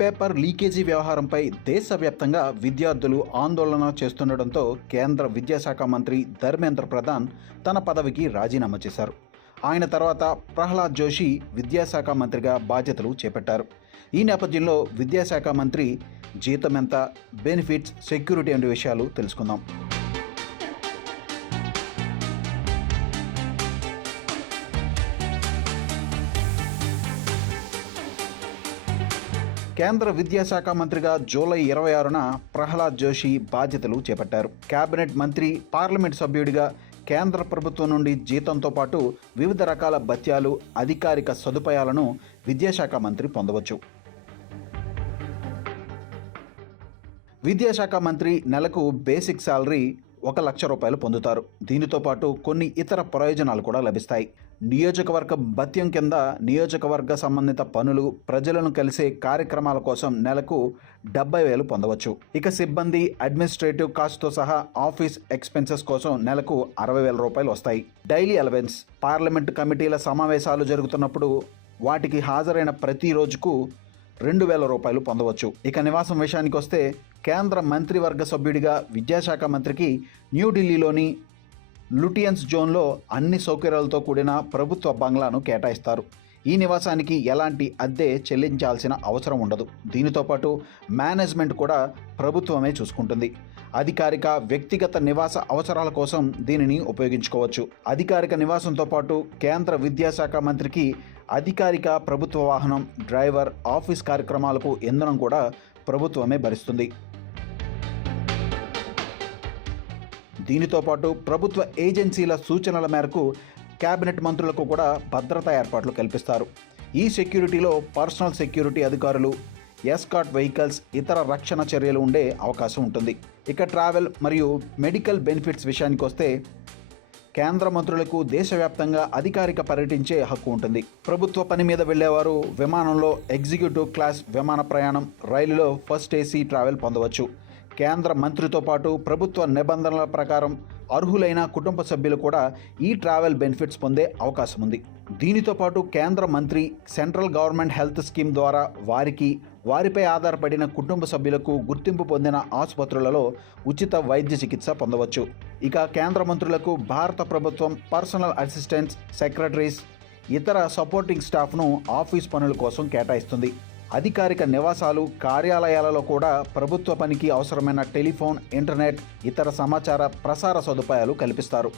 Paper leakage వ్యవహారంపై దేశవ్యాప్తంగా విద్యార్థులు ఆందోళన చేస్తుండటంతో కేంద్ర విద్యాశాఖ మంత్రి ధర్మేంద్ర ప్రధాన్ తన పదవికి రాజీనామా చేశారు. ఆయన తర్వాత ప్రహ్లాద్ జోషి విద్యాశాఖ మంత్రిగా బాధ్యతలు చేపట్టారు. ఈ నేపథ్యంలో విద్యాశాఖ మంత్రి జీతం ఎంత, బెనిఫిట్స్, సెక్యూరిటీ వంటి విషయాలు తెలుసుకుందాం. కేంద్ర విద్యాశాఖ మంత్రిగా జూలై 26న ప్రహ్లాద్ జోషి బాధ్యతలు చేపట్టారు. కేబినెట్ మంత్రి, పార్లమెంట్ సభ్యుడిగా కేంద్ర ప్రభుత్వం నుండి జీతంతో పాటు వివిధ రకాల భత్యాలు, అధికారిక సదుపాయాలను విద్యాశాఖ మంత్రి పొందవచ్చు. విద్యాశాఖ మంత్రి నెలకు బేసిక్ శాలరీ ₹1,00,000 పొందుతారు. దీనితో పాటు కొన్ని ఇతర ప్రయోజనాలు కూడా లభిస్తాయి. నియోజకవర్గ భత్యం కింద నియోజకవర్గ సంబంధిత పనులు, ప్రజలను కలిసే కార్యక్రమాల కోసం నెలకు 70,000 పొందవచ్చు. ఇక సిబ్బంది, అడ్మినిస్ట్రేటివ్ కాస్ట్తో సహా ఆఫీస్ ఎక్స్పెన్సెస్ కోసం నెలకు ₹60,000 వస్తాయి. డైలీ అలవెన్స్, పార్లమెంటు కమిటీల సమావేశాలు జరుగుతున్నప్పుడు వాటికి హాజరైన ప్రతి రోజుకు ₹2,000 పొందవచ్చు. ఇక నివాసం విషయానికి వస్తే కేంద్ర మంత్రివర్గ సభ్యుడిగా విద్యాశాఖ మంత్రికి న్యూఢిల్లీలోని లుటియన్స్ జోన్లో అన్ని సౌకర్యాలతో కూడిన ప్రభుత్వ బంగ్లాను కేటాయిస్తారు. ఈ నివాసానికి ఎలాంటి అద్దె చెల్లించాల్సిన అవసరం ఉండదు. దీనితో పాటు మేనేజ్మెంట్ కూడా ప్రభుత్వమే చూసుకుంటుంది. అధికారిక, వ్యక్తిగత నివాస అవసరాల కోసం దీనిని ఉపయోగించుకోవచ్చు. అధికారిక నివాసంతో పాటు కేంద్ర విద్యాశాఖ మంత్రికి అధికారిక ప్రభుత్వ వాహనం, డ్రైవర్, ఆఫీస్ కార్యక్రమాలకు ఇంధనం కూడా ప్రభుత్వమే భరిస్తుంది. దీనితో పాటు ప్రభుత్వ ఏజెన్సీల సూచనల మేరకు కేబినెట్ మంత్రులకు కూడా భద్రతా ఏర్పాట్లు కల్పిస్తారు. ఈ సెక్యూరిటీలో పర్సనల్ సెక్యూరిటీ అధికారులు, ఎస్కార్ట్ వెహికల్స్, ఇతర రక్షణ చర్యలు ఉండే అవకాశం ఉంటుంది. ఇక ట్రావెల్ మరియు మెడికల్ బెనిఫిట్స్ విషయానికి వస్తే కేంద్ర మంత్రులకు దేశవ్యాప్తంగా అధికారిక పర్యటించే హక్కు ఉంటుంది. ప్రభుత్వ పని మీద వెళ్లేవారు విమానంలో ఎగ్జిక్యూటివ్ క్లాస్ విమాన ప్రయాణం, రైలులో ఫస్ట్ ఏసీ ట్రావెల్ పొందవచ్చు. కేంద్ర మంత్రితో పాటు ప్రభుత్వ నిబంధనల ప్రకారం అర్హులైన కుటుంబ సభ్యులు కూడా ఈ ట్రావెల్ బెనిఫిట్స్ పొందే అవకాశం ఉంది. దీనితో పాటు కేంద్ర మంత్రి సెంట్రల్ గవర్నమెంట్ హెల్త్ స్కీమ్ ద్వారా వారిపై ఆధారపడిన కుటుంబ సభ్యులకు గుర్తింపు పొందిన ఆసుపత్రులలో ఉచిత వైద్య చికిత్స పొందవచ్చు. ఇక కేంద్ర మంత్రులకు భారత ప్రభుత్వం పర్సనల్ అసిస్టెంట్స్, సెక్రటరీస్, ఇతర సపోర్టింగ్ స్టాఫ్ను ఆఫీస్ పనుల కోసం కేటాయిస్తుంది. అధికారిక నివాసాలు, కార్యాలయాలలో కూడా ప్రభుత్వ పనికి అవసరమైన టెలిఫోన్, ఇంటర్నెట్, ఇతర సమాచార ప్రసార సదుపాయాలు కల్పిస్తారు.